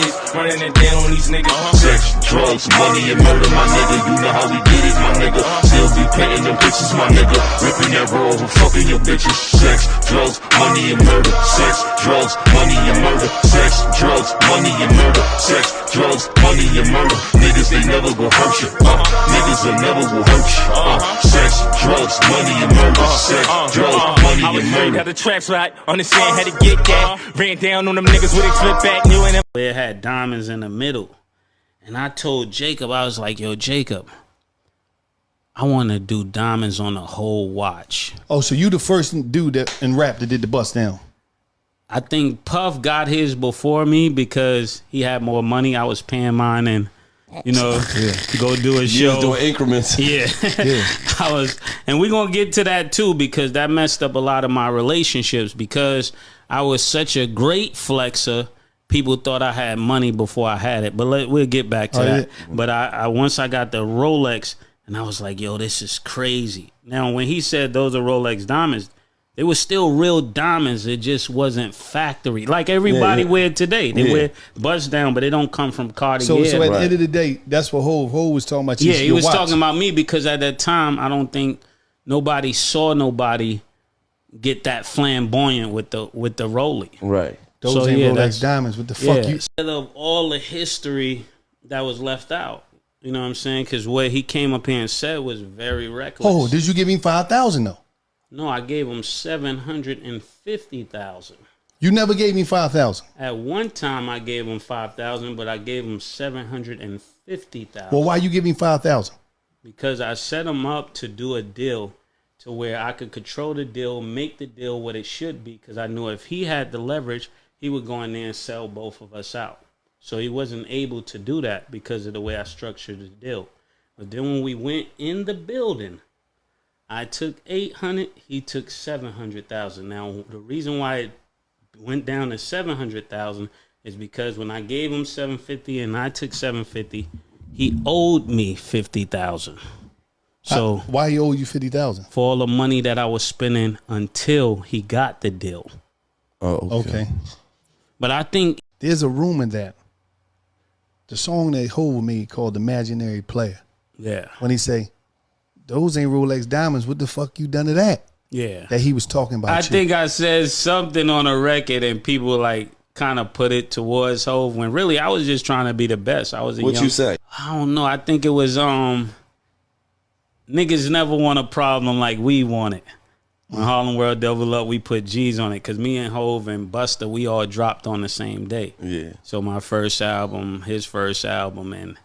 is, running it down on these niggas. Sex, drugs, money, and murder, my nigga. You know how we get it, my nigga. Still be painting them bitches, my nigga. Ripping that raw and fucking your bitches. Sex, drugs, money, and murder. Sex, drugs, money, and murder. Sex, drugs, money, and murder. Sex, drugs, money, and murder. Niggas, they never gon' hurt you. Niggas, they never will hurt you. Sex, drugs, money, and murder. Sex, drugs, money, and murder. Got the tracks right, understand how to get that. Ran down on them niggas with a flip back, new and them. It had diamonds in the middle. And I told Jacob, I was like, yo, Jacob, I want to do diamonds on the whole watch. Oh, so you the first dude that in rap that did the bust down? I think Puff got his before me because he had more money. I was paying mine and, you know, go do a show. Doing increments. Yeah. I was, and we're going to get to that too because that messed up a lot of my relationships because I was such a great flexer. People thought I had money before I had it, but we'll get back to that. Yeah. But I once I got the Rolex, and I was like, yo, this is crazy. Now, when he said those are Rolex diamonds, they were still real diamonds. It just wasn't factory. Like everybody wear today. They wear bust down, but they don't come from Cartier. So at the end of the day, that's what Hov was talking about. Yeah, he was talking about me because at that time, I don't think nobody saw nobody get that flamboyant with the Rollie. Right. Those ain't Rolex diamonds. What the fuck you? Instead of all the history that was left out. You know what I'm saying? Because what he came up here and said was very reckless. Oh, did you give him 5,000 though? No, I gave him 750,000. You never gave me 5,000. At one time, I gave him 5,000, but I gave him 750,000. Well, why you give him 5,000? Because I set him up to do a deal to where I could control the deal, make the deal what it should be. Because I knew if he had the leverage, he would go in there and sell both of us out. So he wasn't able to do that because of the way I structured the deal. But then when we went in the building, I took 800, he took 700,000. Now, the reason why it went down to 700,000 is because when I gave him 750 and I took 750, he owed me 50,000. So why he owe you 50,000? For all the money that I was spending until he got the deal. Oh, okay. But I think there's a rumor that the song that Hov made called "Imaginary Player." Yeah. When he say, "Those ain't Rolex diamonds," what the fuck you done to that? Yeah. That he was talking about. I think I said something on a record and people like kind of put it towards Hov when really I was just trying to be the best. I was What you say? I don't know. I think it was niggas never want a problem like we want it. When Harlem World Double Up, we put G's on it because me and Hov and Busta, we all dropped on the same day. Yeah. So my first album, his first album, and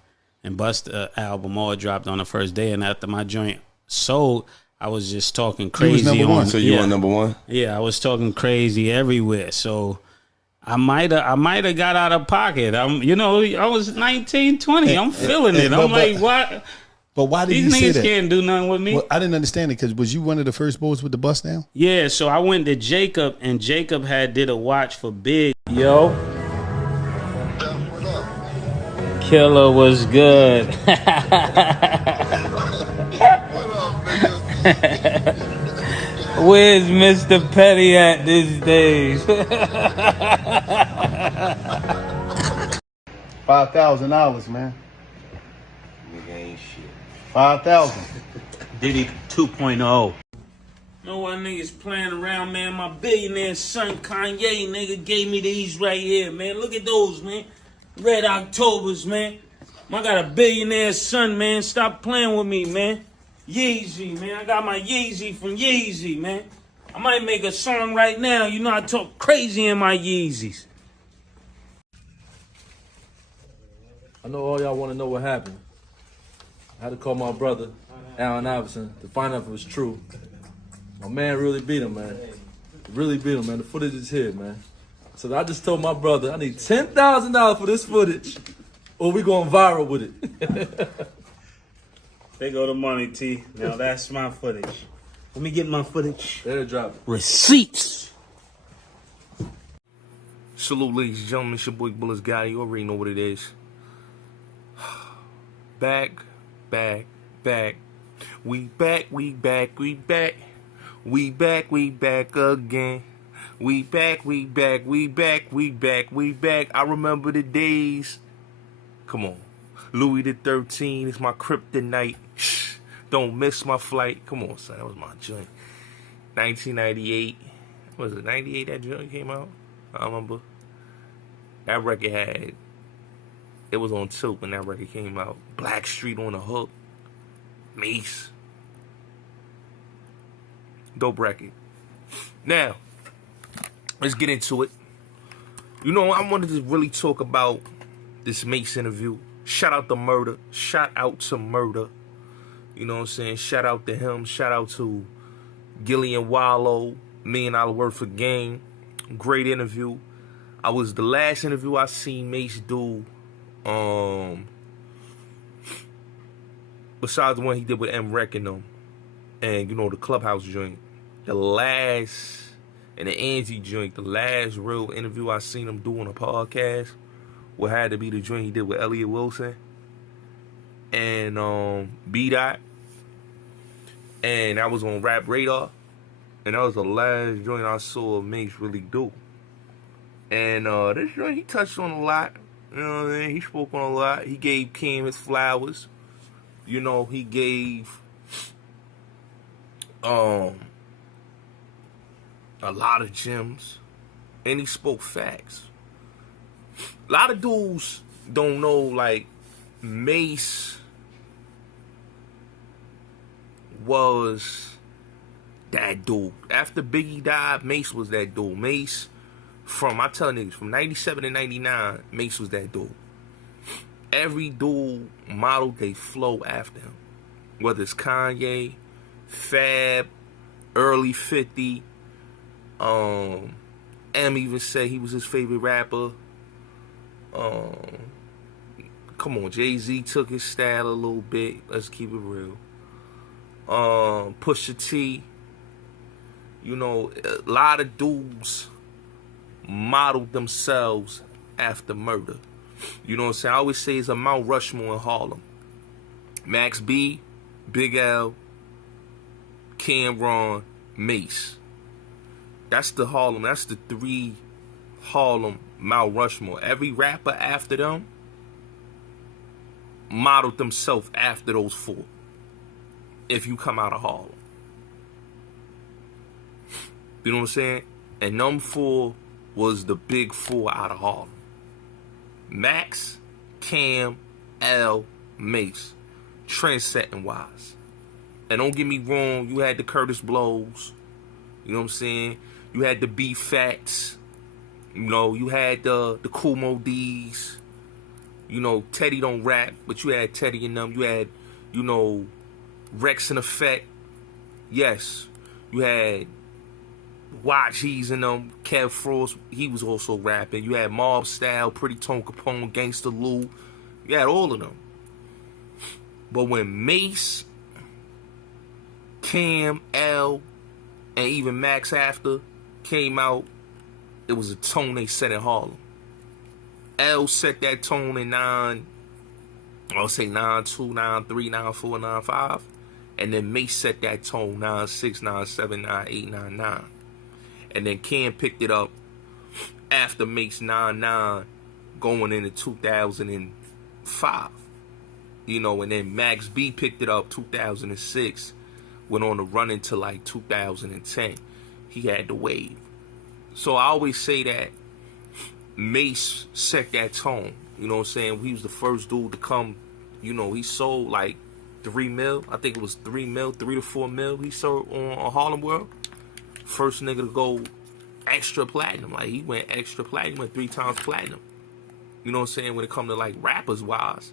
Busta album all dropped on the first day. And after my joint sold, I was just talking crazy. You was number one. So you were number one? Yeah, I was talking crazy everywhere. So I might have got out of pocket. I was 19, 20. I'm feeling it. I'm like, what? But why did These you say niggas that? can't do nothing with me. Well, I didn't understand it because was you one of the first boys with the bust down? Yeah, so I went to Jacob and Jacob did a watch for Big. Yo. Killer was good. Where's Mr. Petty at these days? $5,000, man. Nigga ain't shit. 5,000. Diddy 2.0. Know why niggas playing around, man? My billionaire son Kanye, nigga, gave me these right here, man. Look at those, man. Red Octobers, man. I got a billionaire son, man. Stop playing with me, man. Yeezy, man. I got my Yeezy from Yeezy, man. I might make a song right now. You know I talk crazy in my Yeezys. I know all y'all want to know what happened. I had to call my brother, Allen Iverson, to find out if it was true. My man really beat him, man. Really beat him, man. The footage is here, man. So I just told my brother, I need $10,000 for this footage, or we going viral with it. There go the money, T. Now that's my footage. Let me get my footage. There, drop it. Receipts. Salute, ladies and gentlemen. It's your boy Bullets Guy. You already know what it is. Back. We back again. We back, we back, we back, we back, we back. I remember the days. Come on. Louis the 13 is my kryptonite. Shh. Don't miss my flight. Come on, son. That was my joint. 1998. Was it 98 that joint came out? I remember. That record had... It was on tilt when that record came out. Black Street on the Hook. Mase. Dope record. Now, let's get into it. You know, I wanted to really talk about this Mase interview. Shout out to Murder. Shout out to Murder. You know what I'm saying? Shout out to him. Shout out to Gillian Wallow. $1 million worth of game. Great interview. I was the last interview I seen Mase do. Besides the one he did with M. Rec and them. And, you know, the Clubhouse joint. The last, and the Angie joint, the last real interview I seen him do on a podcast would have to be the joint he did with Elliot Wilson and B-Dot. And that was on Rap Radar. And that was the last joint I saw Mase really do. And this joint, he touched on a lot. You know what I mean? He spoke on a lot. He gave Kim his flowers. You know, he gave a lot of gems. And he spoke facts. A lot of dudes don't know, like, Mase was that dude. After Biggie died, Mase was that dude. Mase, I tell niggas, from 97 to 99, Mase was that dude. Every dude modeled they flow after him. Whether it's Kanye, Fab, early 50, M even said he was his favorite rapper. Come on, Jay-Z took his style a little bit. Let's keep it real. Pusha T. You know, a lot of dudes modeled themselves after Murder. You know what I'm saying? I always say it's a Mount Rushmore in Harlem. Max B, Big L, Cam'ron, Mase. That's the Harlem. That's the 3 Harlem Mount Rushmore. Every rapper after them modeled themselves after those 4. If you come out of Harlem. You know what I'm saying? And them 4 was the big 4 out of Harlem. Max, Cam, L, Mase. Trend-setting wise. And don't get me wrong, you had the Curtis Blows. You know what I'm saying? You had the B-Fats. You know, you had the Cool Mo D's. You know, Teddy don't rap, but you had Teddy and them. You had, you know, Rex and Effect. Yes. You had YG's and them. Kev Frost, he was also rapping. You had Mob Style, Pretty Tone Capone, Gangsta Lou. You had all of them. But when Mase, Cam, L, and even Max after came out, it was a tone they set in Harlem. L set that tone in 92, 93, 94, 95. And then Mase set that tone 96, 97, 98, 99. And then Cam picked it up after Mase 99 going into 2005. You know, and then Max B picked it up 2006, went on a run into like 2010. He had the wave. So I always say that Mase set that tone. You know what I'm saying? He was the first dude to come, you know, he sold like 3 mil. I think it was 3 mil, 3 to 4 mil he sold on Harlem World. First nigga to go extra platinum. Like, he went extra platinum, he went 3 times platinum. You know what I'm saying? When it come to like rappers wise.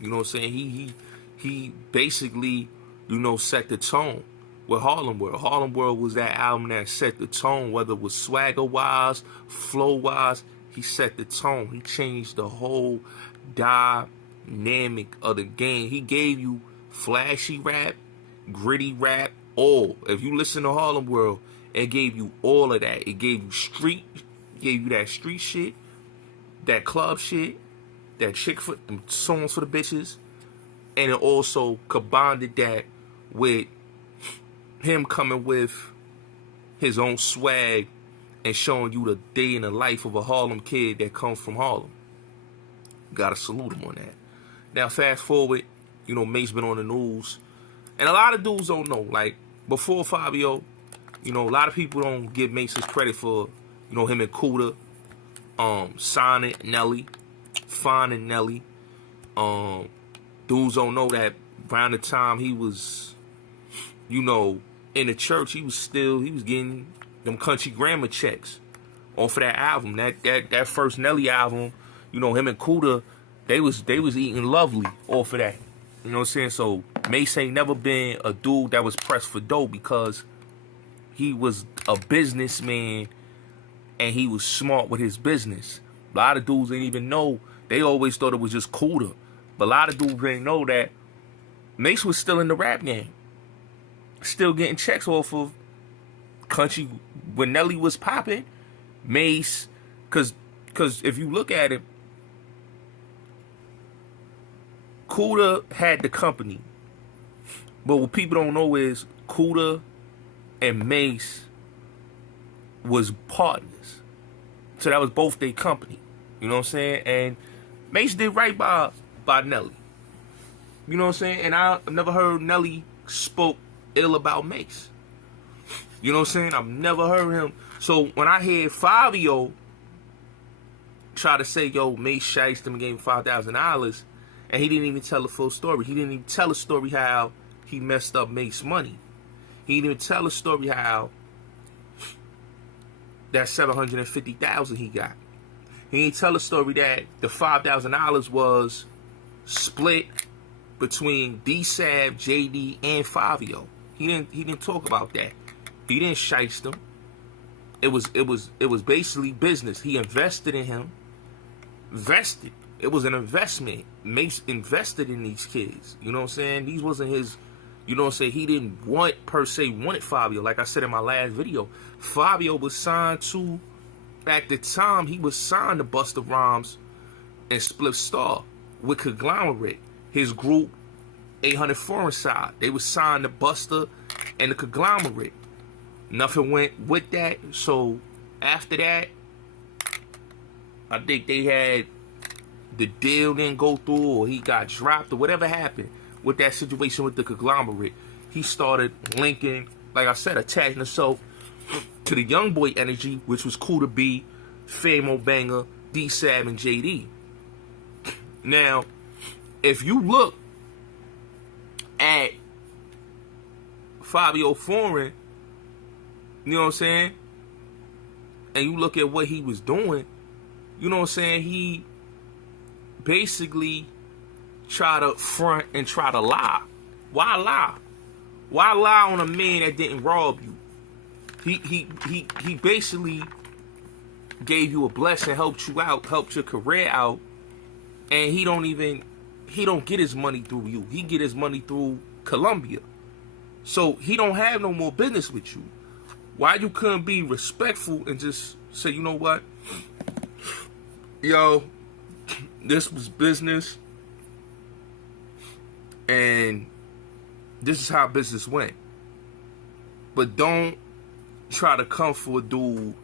You know what I'm saying? He basically, you know, set the tone with Harlem World. Harlem World was that album that set the tone, whether it was swagger wise, flow wise. He set the tone. He changed the whole dynamic of the game. He gave you flashy rap, gritty rap, all. If you listen to Harlem World, it gave you all of that. It gave you street, gave you that street shit, that club shit, that chick for songs for the bitches, and it also combined that with him coming with his own swag and showing you the day in the life of a Harlem kid that comes from Harlem. Gotta salute him on that. Now, fast forward, you know, Mase been on the news. And a lot of dudes don't know. Like, before Fabio, you know, a lot of people don't give Mase his credit for, you know, him and Kuda, signing Nelly, finding Nelly. Dudes don't know that around the time he was, you know, in the church, he was getting them country grammar checks off of that album. That first Nelly album, you know, him and Kuda, they was eating lovely off of that. You know what I'm saying? So Mase ain't never been a dude that was pressed for dough because he was a businessman and he was smart with his business. A lot of dudes didn't even know. They always thought it was just Kuda. But a lot of dudes didn't know that Mase was still in the rap game. Still getting checks off of country. When Nelly was popping, Mase, because if you look at it, Kuda had the company. But what people don't know is Kuda and Mase was partners. So that was both their company. You know what I'm saying? And Mase did right by Nelly. You know what I'm saying? And I've never heard Nelly spoke ill about Mase. You know what I'm saying? I've never heard him. So when I hear Fabio try to say, yo, Mase shiced him and gave him $5,000, and he didn't even tell the full story. He didn't even tell a story how he messed up Mase money. He didn't even tell a story how that $750,000 he got. He didn't tell a story that the $5,000 was split between D-Sab, JD, and Fabio. He didn't talk about that. He didn't shiest him. It was basically business. He invested in him. Invested. It was an investment. Mase invested in these kids. You know what I'm saying? These wasn't his, you know what I'm saying? He didn't wanted Fabio. Like I said in my last video, Fabio was signed to, at the time, he was signed to Busta Rhymes and Split Star with Conglomerate. His group, 800 Foreign Side. They was signed to Busta and the Conglomerate. Nothing went with that. So after that, I think they had, the deal didn't go through, or he got dropped, or whatever happened with that situation with the Conglomerate. He started linking, like I said, attaching himself to the young boy energy, which was Cool to Be, Famo Banger, D-Sab, and JD. Now, if you look at Fabio Foreign, you know what I'm saying, and you look at what he was doing, you know what I'm saying, he basically try to front and try to lie. Why lie? Why lie on a man that didn't rob you? He basically gave you a blessing, helped you out, helped your career out, and he don't get his money through you. He get his money through Columbia. So he don't have no more business with you. Why you couldn't be respectful and just say, you know what? Yo, this was business, and this is how business went. But don't try to come for a dude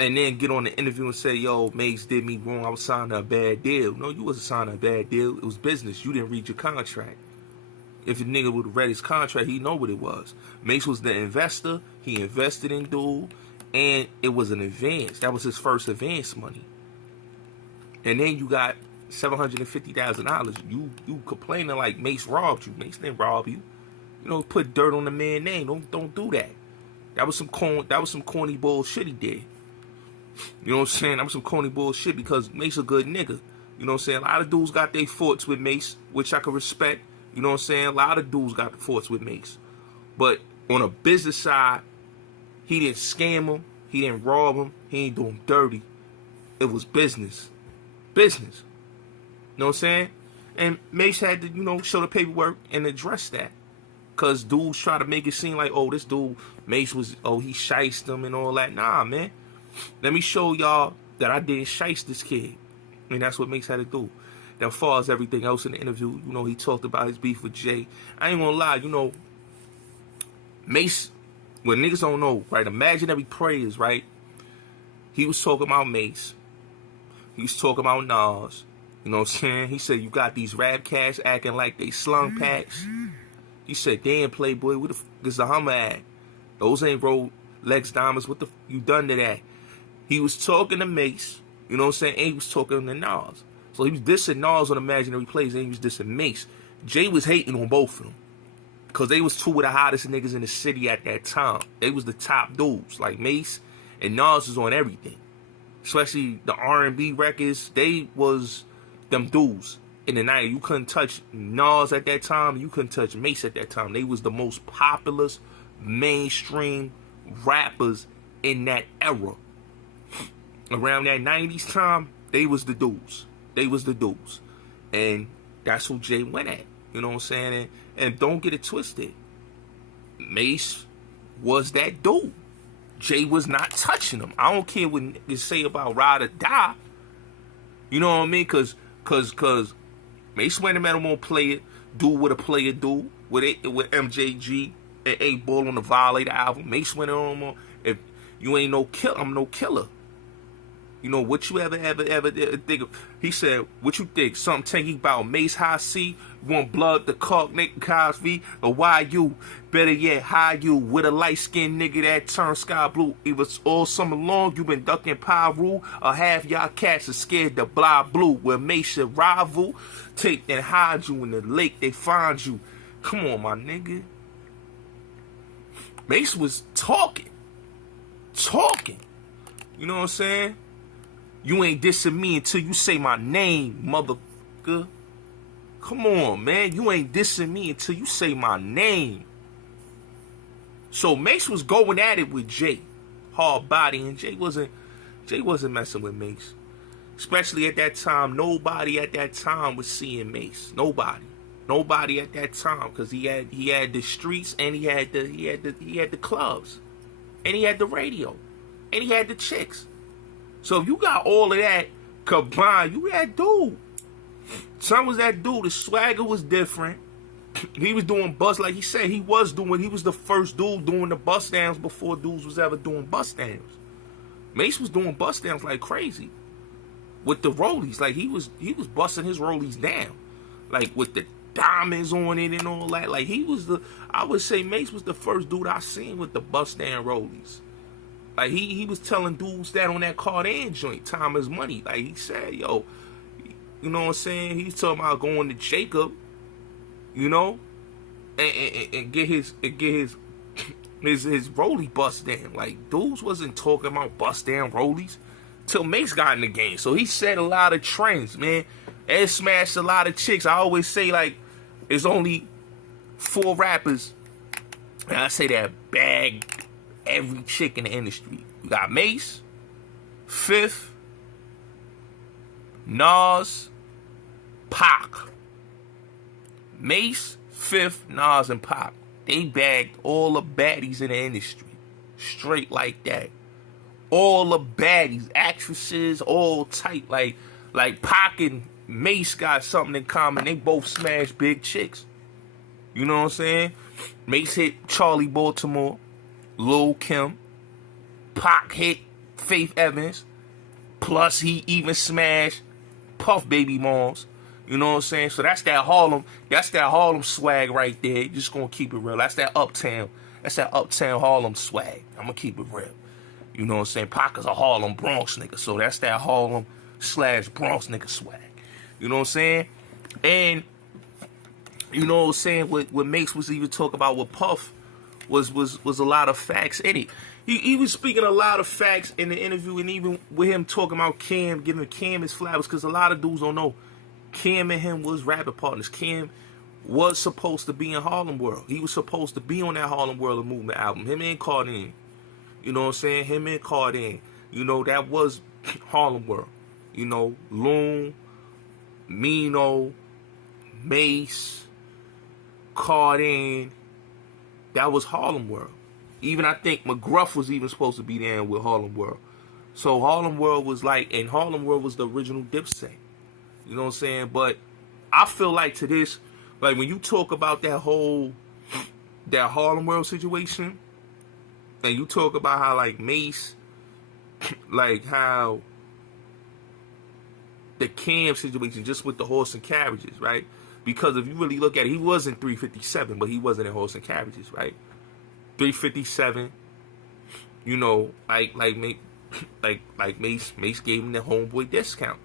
and then get on the interview and say, yo, Mase did me wrong, I was signing a bad deal. No, you wasn't signing a bad deal. It was business. You didn't read your contract. If the nigga would have read his contract, he'd know what it was. Mase was the investor. He invested in dude, and it was an advance. That was his first advance money. And then you got $750,000. You complaining like Mase robbed you. Mase didn't rob you. You know, put dirt on the man's name. Don't do that. That was some corny bullshit he did. You know what I'm saying? That was some corny bullshit because Mase a good nigga. You know what I'm saying? A lot of dudes got their faults with Mase, which I can respect. You know what I'm saying? A lot of dudes got faults with Mase. But on a business side, he didn't scam him. He didn't rob him. He ain't doing dirty. It was business. Business. You know what I'm saying? And Mase had to, you know, show the paperwork and address that. Because dudes try to make it seem like, oh, this dude, Mase was, oh, he shiced him and all that. Nah, man. Let me show y'all that I didn't shice this kid. And that's what Mase had to do. Now, as far as everything else in the interview, you know, he talked about his beef with Jay. I ain't gonna lie, you know, Mase, when niggas don't know, right, imaginary prayers, right? He was talking about Mase. He was talking about Nas. You know what I'm saying? He said, you got these rap cats acting like they slung packs. He said, damn, Playboy, what the f is the Hummer at? Those ain't Rolex diamonds. What the f you done to that? He was talking to Mase. You know what I'm saying? And he was talking to Nas. So he was dissing Nas on Imaginary Plays, and he was dissing Mase. Jay was hating on both of them. Because they was two of the hottest niggas in the city at that time. They was the top dudes. Like Mase and Nas was on everything. Especially the R&B records. They was them dudes in the 90s. You couldn't touch Nas at that time. You couldn't touch Mase at that time. They was the most popular mainstream rappers in that era. Around that 90s time, they was the dudes. They was the dudes. And that's who Jay went at. You know what I'm saying? And don't get it twisted. Mase was that dude. Jay was not touching him. I don't care what niggas say about Ride or Die. You know what I mean? Cause Mase went and met him on Play It, do what a player do with MJG and 8 Ball on the Violator album. Mase went on him on, if you ain't no killer, I'm no killer. You know, what you ever think of? He said, what you think? Something thinking about Mase High C? You want blood to cock Nick Cosby? Or why you? Better yet, how you? With a light-skinned nigga that turned sky blue. It was all summer long, you been ducking Pyru. Or half y'all cats are scared to blah blue. Where Mase should rival, take and hide you in the lake, they find you. Come on, my nigga. Mase was talking. You know what I'm saying? You ain't dissing me until you say my name, motherfucker. Come on, man. You ain't dissing me until you say my name. So Mase was going at it with Jay. Hard body. And Jay wasn't messing with Mase. Especially at that time. Nobody at that time was seeing Mase. Nobody at that time. Because he had the streets and he had the clubs. And he had the radio. And he had the chicks. So if you got all of that combined, you that dude. Son was that dude. The swagger was different. He was doing bust, like he said, he was the first dude doing the bust downs before dudes was ever doing bust downs. Mase was doing bust downs like crazy. With the rollies. Like he was busting his rollies down. Like with the diamonds on it and all that. Like I would say Mase was the first dude I seen with the bust down rollies. Like, he was telling dudes that on that Cardan joint, time is money. Like, he said, yo, you know what I'm saying? He's talking about going to Jacob, you know, and get his rollie bust down. Like, dudes wasn't talking about bust down rollies till Mase got in the game. So he set a lot of trends, man. And smashed a lot of chicks. I always say, like, there's only 4 rappers, and I say that bag every chick in the industry. You got Mase, Fifth, Nas, Pac. Mase, Fifth, Nas, and Pac. They bagged all the baddies in the industry. Straight like that. All the baddies, actresses, all tight. Like Pac and Mase got something in common. They both smashed big chicks. You know what I'm saying? Mase hit Charlie Baltimore, Lil' Kim. Pac hit Faith Evans. Plus, he even smashed Puff Baby Moms. You know what I'm saying? So that's that Harlem swag right there. Just gonna keep it real. That's that uptown Harlem swag. I'm gonna keep it real. You know what I'm saying? Pac is a Harlem Bronx nigga. So that's that Harlem / Bronx nigga swag. You know what I'm saying? And you know what I'm saying? What Mase was even talking about with Puff was a lot of facts in it. He was speaking a lot of facts in the interview, and even with him talking about Cam, giving Cam his flowers, because a lot of dudes don't know. Cam and him was rapping partners. Cam was supposed to be in Harlem World. He was supposed to be on that Harlem World of Movement album. Him and Cardan. You know what I'm saying? Him and Cardan. You know, that was Harlem World. You know, Loon, Mino, Mase, Cardan. That was Harlem World. Even I think McGruff was even supposed to be there with Harlem World. So Harlem World was like, and Harlem World was the original Dipset. You know what I'm saying? But I feel like to this, like when you talk about that Harlem World situation, and you talk about how like Mase like how the Cam situation just with the horse and carriages, right? Because if you really look at it, he was in 357, but he wasn't in horse and carriages, right? 357, you know, like Mase gave him the homeboy discount.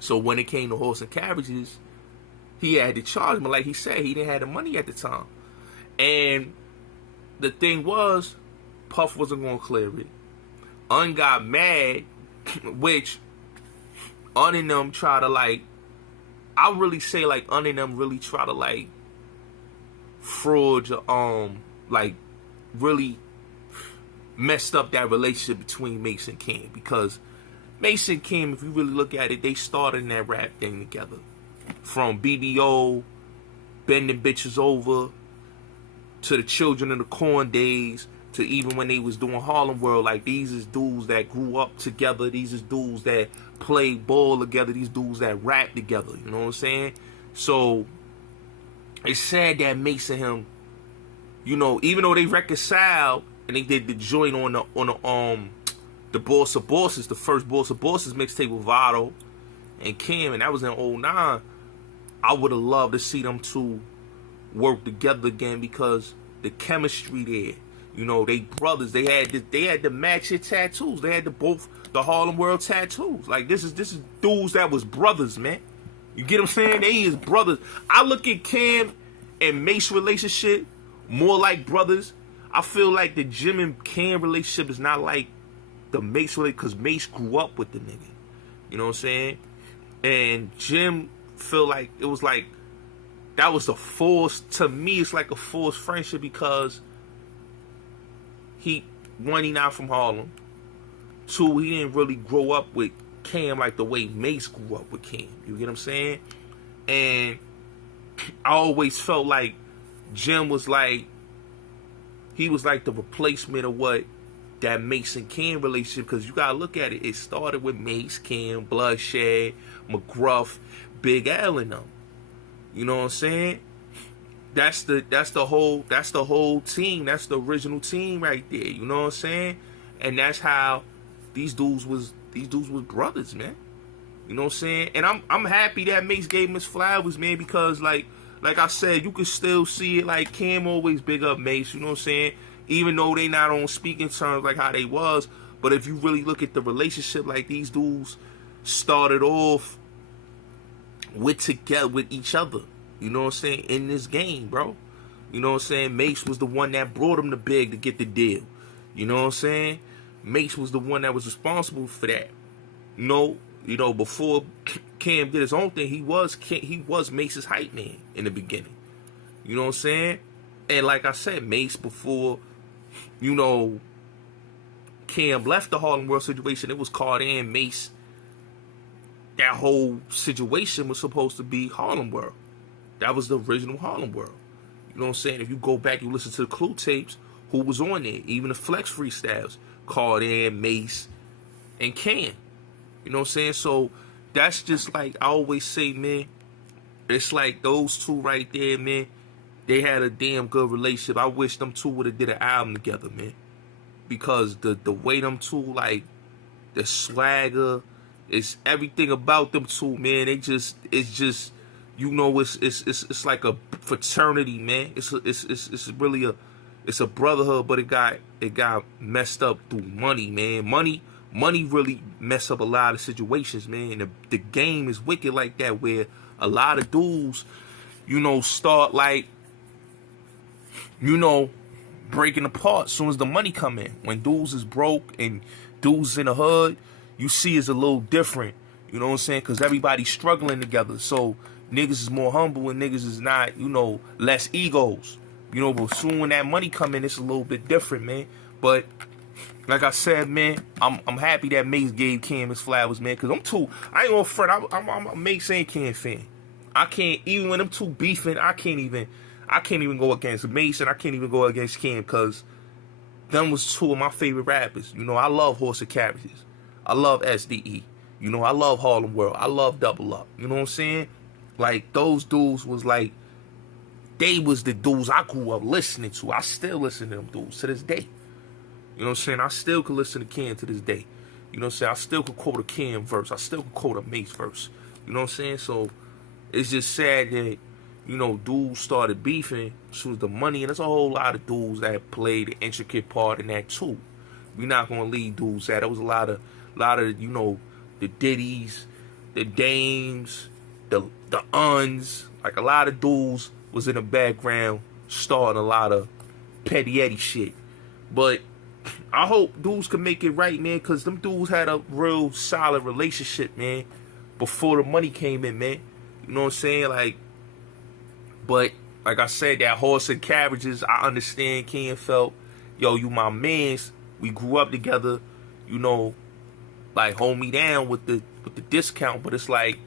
So when it came to horse and carriages, he had to charge him. But like he said, he didn't have the money at the time. And the thing was, Puff wasn't going to clear it. Un got mad, which Un and them try to like, I really say like Un and them really try to like fraud, like really messed up that relationship between Mase and Cam, because Mase and Cam, if you really look at it, they started in that rap thing together. From BBO, bending bitches over, to the Children of the Corn days, to even when they was doing Harlem World. Like, these is dudes that grew up together. These is dudes that played ball together. These dudes that rap together. You know what I'm saying? So it's sad that Mase and him, you know, even though they reconciled and they did the joint on the Boss of Bosses, the first Boss of Bosses mixtape with Vado and Cam, and that was in 09. I would have loved to see them two work together again, because the chemistry there, you know, they brothers. They had the matching tattoos. They had the Harlem World tattoos. Like, this is dudes that was brothers, man. You get what I'm saying? They is brothers. I look at Cam and Mase relationship more like brothers. I feel like the Jim and Cam relationship is not like the Mase relationship, because Mase grew up with the nigga. You know what I'm saying? And Jim feel like it was like that was a forced, to me it's like a forced friendship, because he not from Harlem. Two, he didn't really grow up with Cam like the way Mase grew up with Cam. You get what I'm saying? And I always felt like Jim was like, he was like the replacement of what that Mase and Cam relationship, because you gotta look at it. It started with Mase, Cam, Bloodshed, McGruff, Big L and them. You know what I'm saying? That's the whole team. That's the original team right there. You know what I'm saying? And that's how these dudes was brothers, man. You know what I'm saying? And I'm happy that Mase gave him his flowers, man, because like I said, you could still see it. Like, Cam always big up Mase, you know what I'm saying? Even though they not on speaking terms like how they was, but if you really look at the relationship, like, these dudes started off together with each other. You know what I'm saying? In this game, bro. You know what I'm saying? Mase was the one that brought him to Big to get the deal. You know what I'm saying? Mase was the one that was responsible for that. You know, before Cam did his own thing, he was Mase's hype man in the beginning. You know what I'm saying? And like I said, Mase, before, you know, Cam left the Harlem World situation, it was Carter, Mase. That whole situation was supposed to be Harlem World. That was the original Harlem World. You know what I'm saying? If you go back, you listen to the Clue tapes, who was on there? Even the Flex freestyles, Carter, Mase, and Cam. You know what I'm saying? So that's just like I always say, man. It's like those two right there, man. They had a damn good relationship. I wish them two would have did an album together, man. Because the way them two, like, the swagger, it's everything about them two, man. It's just, you know, it's like a fraternity, man. It's really a brotherhood, but it got messed up through money, man. Money really mess up a lot of situations, man. And the game is wicked like that, where a lot of dudes, you know, start like, you know, breaking apart as soon as the money come in. When dudes is broke and dudes in the hood, you see is a little different. You know what I'm saying? Because everybody's struggling together. So niggas is more humble and niggas is not, you know, less egos. You know, but soon when that money come in, it's a little bit different, man. But like I said, man, I'm happy that Mase gave Cam his flowers, man. Because I ain't gonna front. I'm a Mase and Cam fan. I can't, even when them two beefing, I can't even go against Mase and I can't even go against Cam, because them was two of my favorite rappers. You know, I love Horse and Carriages. I love SDE. You know, I love Harlem World. I love Double Up. You know what I'm saying? Like, those dudes was like, they was the dudes I grew up listening to. I still listen to them dudes to this day. You know what I'm saying? I still could listen to Cam to this day. You know what I'm saying? I still could quote a Cam verse. I still could quote a Mase verse. You know what I'm saying? So it's just sad that, you know, dudes started beefing as soon as the money, and there's a whole lot of dudes that played an intricate part in that too. We're not gonna leave dudes out. There was a lot of, you know, the Diddies, the Dames, the Uns. Like, a lot of dudes was in the background starting a lot of petty Eddie shit. But I hope dudes can make it right, man, because them dudes had a real solid relationship, man, before the money came in, man. You know what I'm saying? Like, but like I said, that horse and carriages, I understand Ken felt, yo, you my mans. We grew up together, you know, like, hold me down with the discount. But it's like,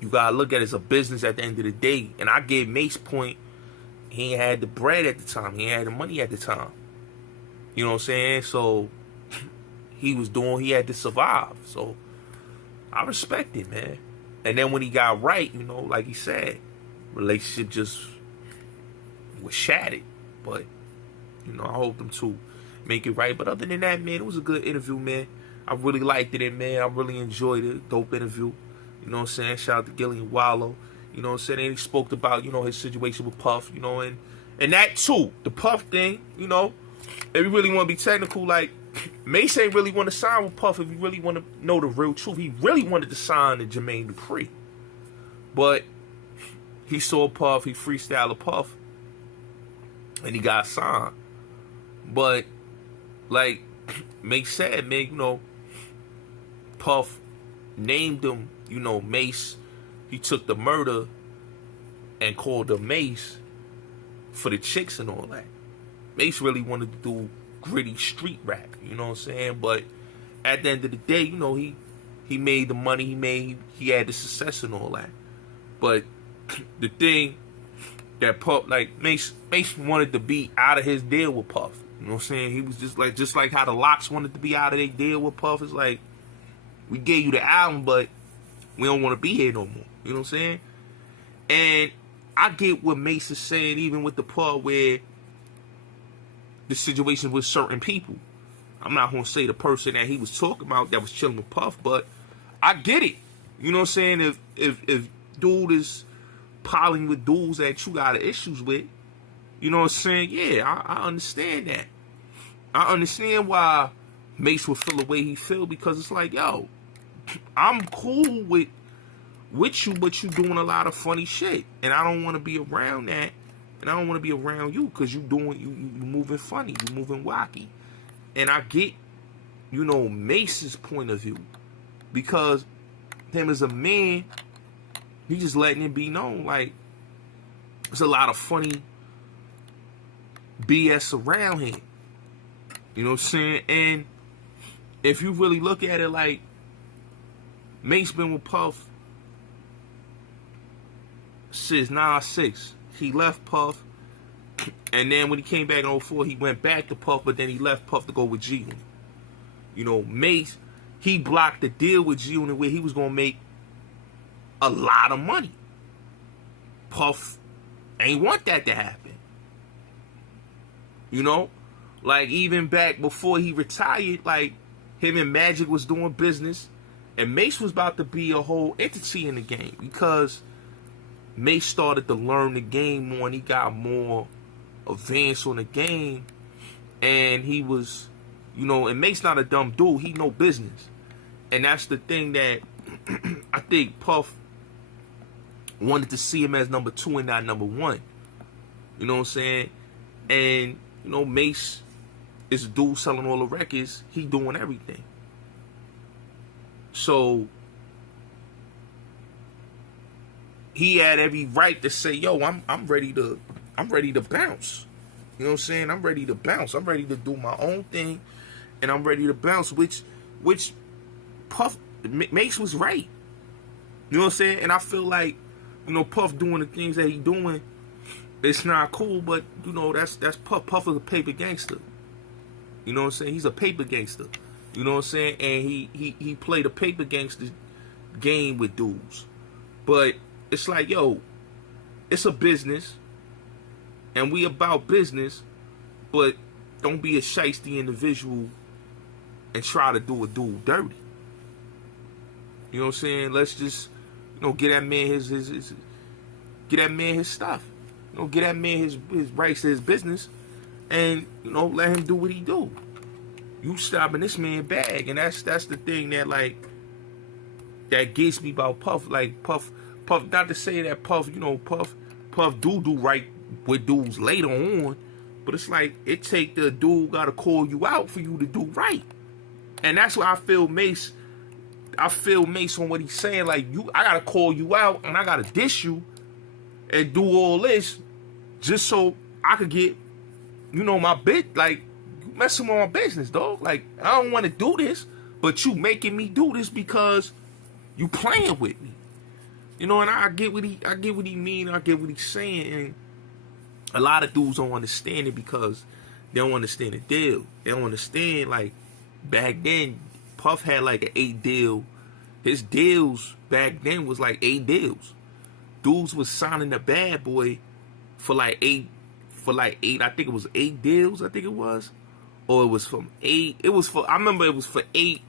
you gotta look at it as a business at the end of the day. And I gave Mase point, he ain't had the bread at the time. He ain't had the money at the time. You know what I'm saying? So he had to survive. So I respect it, man. And then when he got right, you know, like he said, relationship just was shattered. But, you know, I hope them two make it right. But other than that, man, it was a good interview, man. I really liked it, man. I really enjoyed it. Dope interview. You know what I'm saying? Shout out to Gillian Wallow. You know what I'm saying? And he spoke about, you know, his situation with Puff, you know, and that too, the Puff thing, you know, if you really want to be technical, like, Mase ain't really want to sign with Puff. If you really want to know the real truth, he really wanted to sign to Jermaine Dupri. But he saw Puff, he freestyled Puff, and he got signed. But, like Mase said, man, you know, Puff named him, you know, Mase. He took the murder and called him Mase for the chicks and all that. Mase really wanted to do gritty street rap, you know what I'm saying? But at the end of the day, you know, he made the money, he had the success and all that. But the thing that Puff, like, Mase wanted to be out of his deal with Puff. You know what I'm saying? He was just like how the Locks wanted to be out of their deal with Puff. It's like, we gave you the album, but we don't want to be here no more. You know what I'm saying? And I get what Mase is saying, even with the part where the situation with certain people. I'm not going to say the person that he was talking about that was chilling with Puff, but I get it. You know what I'm saying? If dude is piling with dudes that you got issues with, you know what I'm saying? Yeah, I understand that. I understand why Mase would feel the way he feel, because it's like, yo, I'm cool with you, but you doing a lot of funny shit, and I don't want to be around that, and I don't want to be around you because you moving funny, you moving wacky. And I get, you know, Mase's point of view, because him as a man, he just letting it be known, like, there's a lot of funny BS around him. You know what I'm saying? And if you really look at it, like, Mase been with Puff since 9-6. He left Puff, and then when he came back in 2004, he went back to Puff, but then he left Puff to go with G-Unit. You know, Mase, he blocked the deal with G-Unit where he was going to make a lot of money. Puff ain't want that to happen. You know? Like, even back before he retired, like, him and Magic was doing business, and Mase was about to be a whole entity in the game, because Mase started to learn the game more, and he got more advanced on the game, and he was, you know, and Mase not a dumb dude, he know business. And that's the thing that I think Puff wanted to see him as number 2 and not number 1. You know what I'm saying? And, you know, Mase is a dude selling all the records. He doing everything. So he had every right to say, yo, I'm ready to bounce. You know what I'm saying? I'm ready to bounce. I'm ready to do my own thing, and I'm ready to bounce, which Puff, Mase was right. You know what I'm saying? And I feel like, you know, Puff doing the things that he doing, it's not cool, but, you know, that's Puff. Puff is a paper gangster. You know what I'm saying? He's a paper gangster. You know what I'm saying? And he played a paper gangster game with dudes. But it's like, yo, it's a business, and we about business, but don't be a shiesty individual and try to do a dude dirty. You know what I'm saying? Let's just, get that man his get that man his stuff. Get that man his rights to his business, and let him do what he do. You stopping this man bag, and that's the thing that that gets me about Puff. Like Puff. Not to say that Puff, Puff do right with dudes later on, but it's like it take the dude gotta call you out for you to do right, and that's why I feel Mase on what he's saying. Like I gotta call you out, and I gotta diss you, and do all this just so I could get, my bit. Like you messing with my business, dog. Like I don't want to do this, but you making me do this because you playing with me. And I get what he mean. I get what he's saying, and a lot of dudes don't understand it because they don't understand the deal. They don't understand, like, back then, Puff had like an 8 deal. His deals back then was like 8 deals. Dudes was signing the Bad Boy for like 8, I think it was 8 deals, I think it was. Or it was from 8, I remember it was for 8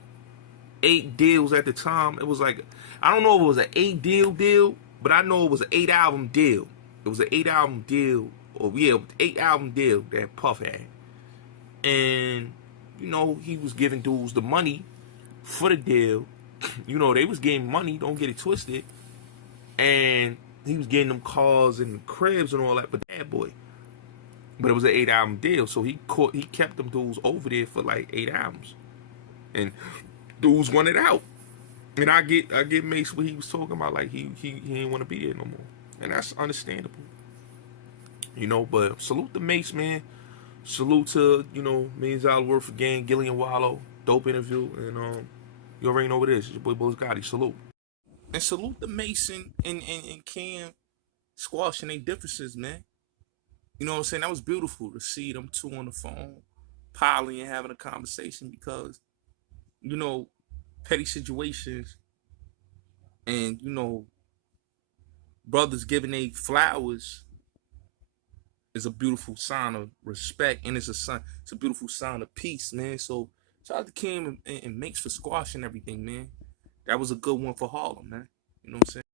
deals at the time. It was like, I don't know if it was an 8 deal, but I know it was an 8 album deal. It was an 8 album deal, 8 album deal that Puff had. And, he was giving dudes the money for the deal. They was getting money, don't get it twisted. And he was getting them cars and cribs and all that for Bad Boy. But it was an 8 album deal, so he kept them dudes over there for like 8 albums. And dudes wanted out. And I get Mase what he was talking about, like he didn't want to be there no more. And that's understandable. But salute to Mase, man. Salute to, Millions Dollar Worth of Gang, Gillian Wallow, dope interview, and you already know what it is. It's your boy Boz Gotti. Salute. And salute to Mase and Cam squashing their differences, man. You know what I'm saying? That was beautiful to see them two on the phone, piling and having a conversation because, petty situations and, brothers giving they flowers is a beautiful sign of respect, and it's a beautiful sign of peace, man. So shout out to Kim and Mase for squashing everything, man. That was a good one for Harlem, man. You know what I'm saying?